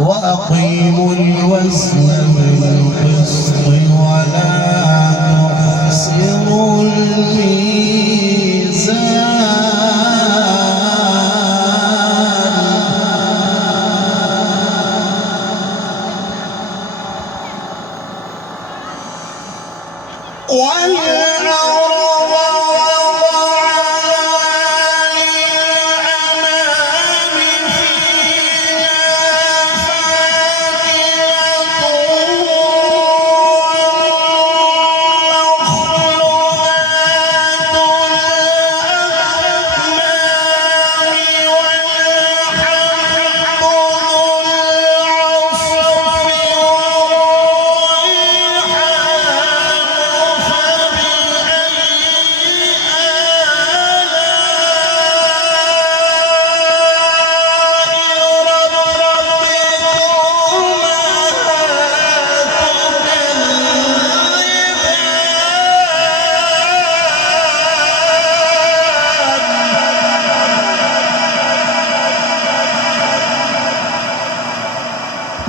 وأقيموا الوزن بالقسط ولا تخسروا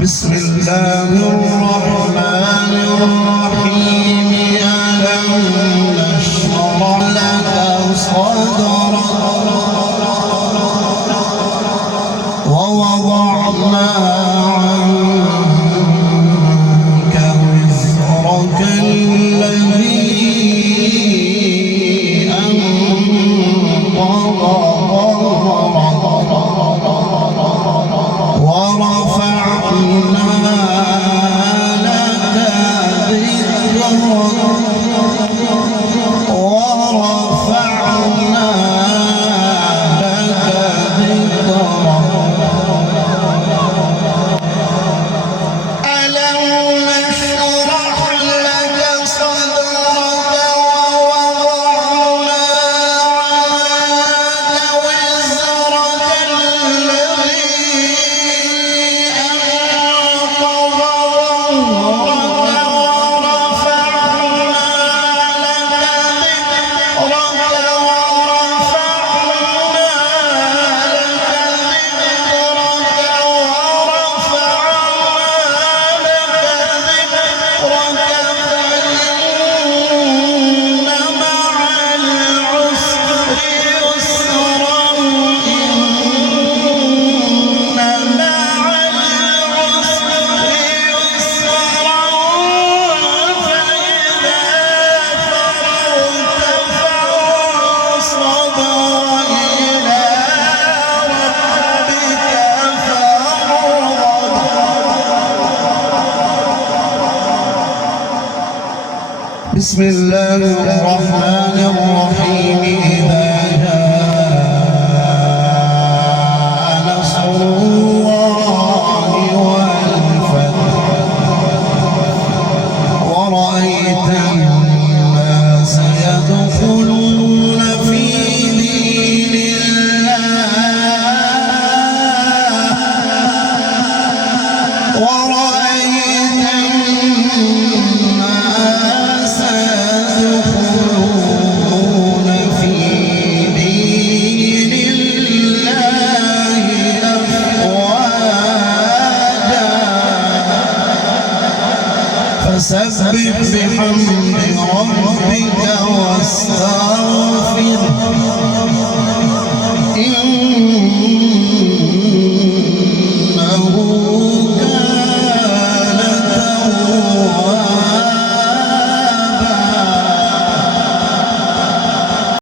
بسم الله الرحمن الرحيم ألم نشرح لك صدرك ووضعنا عنك وزرك الذي أنقض ظهرك ورفعنا لك بسم الله الرحمن الرحيم إذا جاء نصر الله والفتح ورأيت الناس يدخلون في دين الله ورأيت الناس يدخلون في دين الله أفواجا فسبح بحمد ربك واستغفره